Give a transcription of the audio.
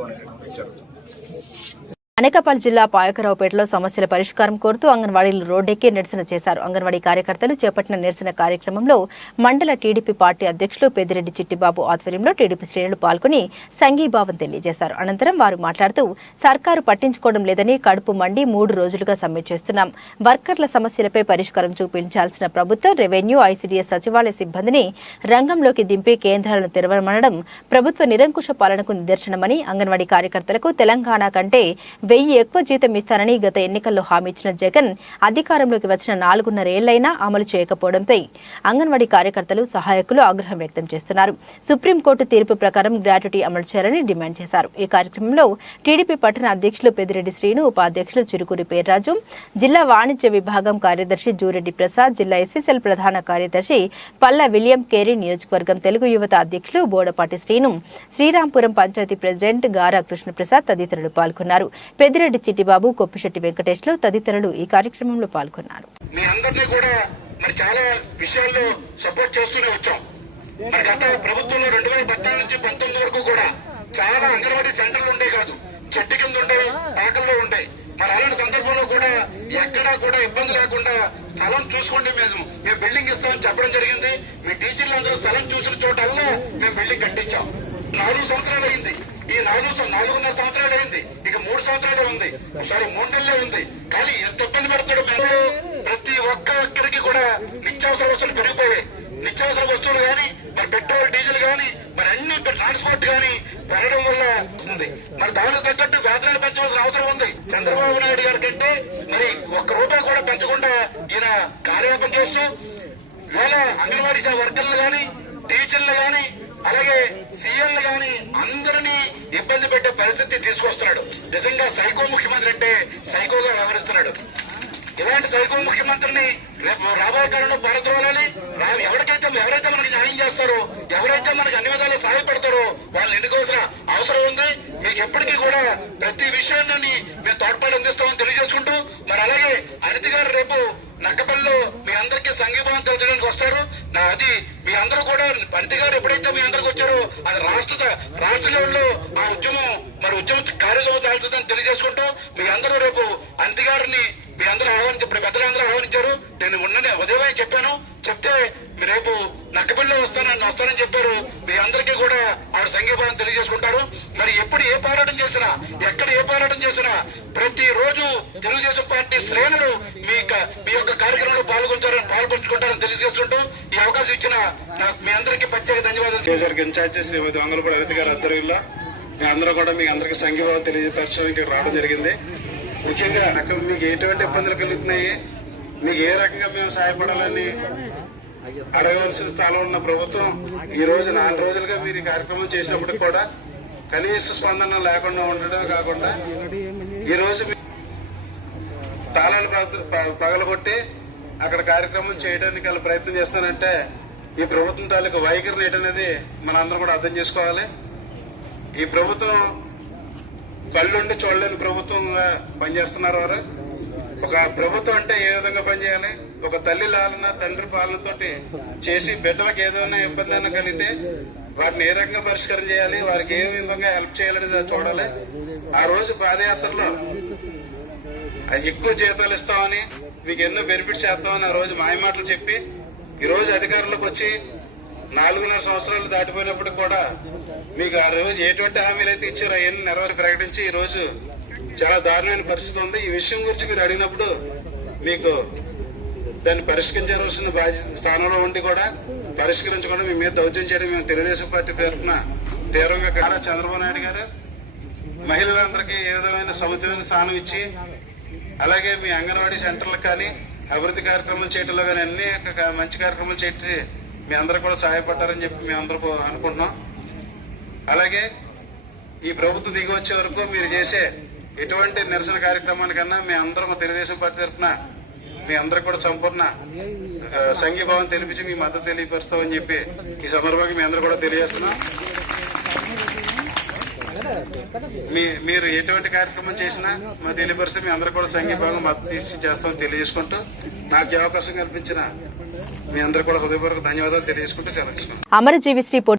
అనేటటువంటి జరుగుతుంది. అనకాపల్లి జిల్లా పాయకరావుపేటలో సమస్యల పరిష్కారం కోరుతూ అంగన్వాడీలు రోడ్డెక్కి నిరసన చేశారు. అంగన్వాడీ కార్యకర్తలు చేపట్టిన నిరసన కార్యక్రమంలో మండల టీడీపీ పార్టీ అధ్యక్షులు పెద్దిరెడ్డి చిట్టిబాబు ఆధ్వర్యంలో టీడీపీ శ్రేణులు పాల్గొని సంఘీభావం తెలియజేశారు. అనంతరం వారు మాట్లాడుతూ సర్కారు పట్టించుకోవడం లేదని కడుపు మండి మూడు రోజులుగా సమ్మె చేస్తున్నాం. వర్కర్ల సమస్యలపై పరిష్కారం చూపించాల్సిన ప్రభుత్వం రెవెన్యూ ఐసీడీఎస్ సచివాలయ సిబ్బందిని రంగంలోకి దింపి కేంద్రాలను తెరవమనడం ప్రభుత్వ నిరంకుశ పాలనకు నిదర్శనమని అంగన్వాడీ కార్యకర్తలకు తెలంగాణ కంటే వెయ్యి ఎక్కువ జీతం ఇస్తానని గత ఎన్నికల్లో హామీ ఇచ్చిన జగన్ అధికారంలోకి వచ్చిన నాలుగున్నరేళ్ళైనా అమలు చేయకపోవడంపై అంగన్వాడీ కార్యకర్తలు సహాయకులు ఆగ్రహం వ్యక్తం చేస్తున్నారు. సుప్రీంకోర్టు తీర్పు ప్రకారం గ్రాట్యుటీ అమలు చేయాలని డిమాండ్ చేశారు. ఈ కార్యక్రమంలో టీడీపీ పట్టణ అధ్యక్షులు పెద్దిరెడ్డి శ్రీను ఉపాధ్యక్షులు చిరుకూరి పేర్రాజు జిల్లా వాణిజ్య విభాగం కార్యదర్శి జూరెడ్డి ప్రసాద్ జిల్లా ఎస్ఎస్ఎల్ ప్రధాన కార్యదర్శి పల్ల విలియం కేరీ నియోజకవర్గం తెలుగు యువత అధ్యక్షులు బోడపాటి శ్రీను శ్రీరాంపురం పంచాయతీ ప్రెసిడెంట్ గారా కృష్ణప్రసాద్ తదితరులు పాల్గొన్నారు. పెద్దిరెడ్డి చిట్టిబాబు కొప్పిశెట్టి వెంకటేశ్లు తదితరులు ఈ కార్యక్రమంలో పాల్గొన్నారు. మీ అందరినీ కూడా మరి చాలా విషయాల్లో సపోర్ట్ చేస్తూనే వచ్చాం. మరి గత ప్రభుత్వంలో రెండు వేల పద్నాలుగు నుంచి పంతొమ్మిది వరకు కూడా చాలా అంగన్వాడీ సెంటర్లు ఉండే కాదు. చెట్టు కింద ఉండే ఆకల్లో ఉండే. మరి అలాంటి సందర్భంలో కూడా ఎక్కడా కూడా ఇబ్బంది లేకుండా స్థలం చూసుకోండి మేము. మేము బిల్డింగ్ ఇస్తామని చెప్పడం జరిగింది. మీ టీచర్లు అందరూ స్థలం చూసిన చోటల్లా మేము బిల్డింగ్ కట్టించాం. నాలుగు సంవత్సరాలు అయింది. ఈ నాలుగు నాలుగున్నర సంవత్సరాలు అయింది ఇక మూడు సంవత్సరాలు ఉంది. సారీ మూడు నెలలే ఉంది. కానీ ఎంత ఇబ్బంది పడుతున్నాడు మేము ప్రతి ఒక్క ఒక్కరికి కూడా నిత్యావసర వస్తువులు పెరిగిపోయాయి. నిత్యావసర వస్తువులు కానీ మరి పెట్రోల్ డీజిల్ కానీ మరి అన్ని ట్రాన్స్పోర్ట్ కానీ పెరగడం వల్ల ఉంది. మరి దానికి తగ్గట్టు వేతనాలు పెంచవలసిన అవసరం ఉంది. చంద్రబాబు నాయుడు గారి కంటే మరి ఒక్క రూపాయి కూడా పెంచకుండా ఈయన కార్యాపం చేస్తూ వేళ అంగన్వాడీ వర్కర్లు గాని టీచర్లు గాని అలాగే సీఎంలు గాని అందరినీ ఇబ్బంది పెట్టే పరిస్థితి తీసుకొస్తున్నాడు. నిజంగా సైకో ముఖ్యమంత్రి అంటే సైకోగా వ్యవహరిస్తున్నాడు. ఇలాంటి సైకో ముఖ్యమంత్రిని రేపు రాబోయే కాలంలో పారద్రోలాలి ఎవరికైతే ఎవరైతే మనకి న్యాయం చేస్తారో ఎవరైతే మనకి అన్ని విధాలు సహాయపడతారో వాళ్ళని ఎన్నుకోవాల్సిన అవసరం ఉంది. మీకు ఎప్పటికీ కూడా ప్రతి విషయాన్ని మేము తోడ్పాటు అందిస్తామని తెలియజేసుకుంటూ మరి అలాగే అనిత గారు రేపు నక్కపల్లిలో మీ అందరికీ సంఘీభావం తెలచడానికి వస్తారు నా అది అందరూ కూడా పంతి గారు ఎప్పుడైతే మీ అందరికి వచ్చారో అది రాష్ట్ర రాష్ట్ర లెవెల్లో ఆ ఉద్యమం మరి ఉద్యమం కార్యక్రమం దాల్చుదని తెలియజేసుకుంటూ మీ అందరూ రేపు అంతి గారిని మీ అందరూ ఆహ్వానించి ఇప్పుడు పెద్దలందరూ ఆహ్వానించారు. నేను ఉన్ననే ఉదయమే చెప్పాను. చెప్తే రేపు నక్కపల్లిలో వస్తానని వస్తానని చెప్పారు. మీ అందరికీ కూడా ఆవిడ సంఘీభావం తెలియజేసుకుంటారు. మరి ఎప్పుడు ఏ పోరాటం చేసినా ఎక్కడ ఏ పోరాటం చేసినా ప్రతి రోజు తెలుగుదేశం పార్టీ శ్రేణులు మీ యొక్క- మీ యొక్క కార్యక్రమంలో పాల్గొంటారని పాల్గొంచుకుంటారని తెలియజేసుకుంటూ ఈ అవకాశం ఇచ్చిన నాకు మీ అందరికీ ప్రత్యేక ధన్యవాదాలు. ఇన్ఛార్జ్ శ్రీమతి వంగలపూడి అనిత గారి ఆధ్వర్యంలో మీ అందరూ కూడా మీకు అందరికీ సంఘీభావం తెలియపరచడానికి రావడం జరిగింది. ముఖ్యంగా అక్కడ మీకు ఎటువంటి ఇబ్బందులు కలుగుతున్నాయి? మీకు ఏ రకంగా మేము సహాయపడాలని అడగవలసిన స్థానం ఉన్న ప్రభుత్వం ఈ రోజు నాలుగు రోజులుగా మీరు ఈ కార్యక్రమం చేసినప్పటికి కూడా కనీస స్పందన లేకుండా ఉండడం కాకుండా ఈ రోజు మీ- తాళాలు పగలగొట్టి అక్కడ కార్యక్రమం చేయడానికి వాళ్ళు ప్రయత్నం చేస్తానంటే ఈ ప్రభుత్వం తాలూకు వైఖరిని అనేది మనందరం కూడా అర్థం చేసుకోవాలి. ఈ ప్రభుత్వం కళ్ళుండి చూడలేని ప్రభుత్వంగా పనిచేస్తున్నారు వారు. ఒక ప్రభుత్వం అంటే ఏ విధంగా పనిచేయాలి? ఒక తల్లి లాలన తండ్రి పాలనతోటి చేసి బిడ్డలకు ఏదైనా ఇబ్బంది అయినా కలిగితే వాటిని ఏ రకంగా పరిష్కారం చేయాలి? వారికి ఏ విధంగా హెల్ప్ చేయాలనేది చూడాలి. ఆ రోజు పాదయాత్రలో ఎక్కువ జీతాలు ఇస్తామని మీకు ఎన్నో బెనిఫిట్స్ చేస్తామని ఆ రోజు మాయమాటలు చెప్పి ఈ రోజు అధికారంలోకి వచ్చి నాలుగున్నర సంవత్సరాలు దాటిపోయినప్పుడు కూడా మీకు ఆ రోజు ఎటువంటి హామీలు అయితే ఇచ్చారో అవన్నీ నెరవేర్చి ప్రకటించి ఈ రోజు చాలా దారుణమైన పరిస్థితి ఉంది. ఈ విషయం గురించి మీరు అడిగినప్పుడు మీకు దాన్ని పరిష్కరించవలసిన బాధ్యత స్థానంలో ఉండి కూడా పరిష్కరించకుండా మీ మీద దౌత్యం చేయడం మేము తెలుగుదేశం పార్టీ తరఫున తీవ్రంగా కాడ చంద్రబాబు నాయుడు గారు మహిళలందరికీ ఏ విధమైన సముచితమైన స్థానం ఇచ్చి అలాగే మీ అంగన్వాడీ సెంటర్లకు కానీ అభివృద్ధి కార్యక్రమాలు చేయడంలో కానీ అన్ని మంచి కార్యక్రమాలు చేసి మీ అందరూ కూడా సహాయపడ్డారని చెప్పి మేము అందరూ అనుకుంటున్నాం. అలాగే ఈ ప్రభుత్వం దిగి వచ్చే వరకు మీరు చేసే ఎటువంటి నిరసన కార్యక్రమానికన్నా మీ అందరం తెలుగుదేశం పార్టీ తరఫున మీ అందరికి కూడా సంపూర్ణ సంఘీభావం తెలిపించి మీ మద్దతు తెలియపరుస్తామని చెప్పి ఈ సందర్భంగా మీ అందరూ కూడా తెలియజేస్తున్నాం. మీ మీరు ఎటువంటి కార్యక్రమం చేసినా మా తెలియపరిస్తే మీ అందరూ కూడా సంఘీభావం మద్దతు తీసి చేస్తామని తెలియజేసుకుంటూ నాకు అవకాశం కల్పించిన మీ అందరూ కూడా హృదయపూర్వక ధన్యవాదాలు తెలియజేసుకుంటూ సెలవు అమరజీవి శ్రీ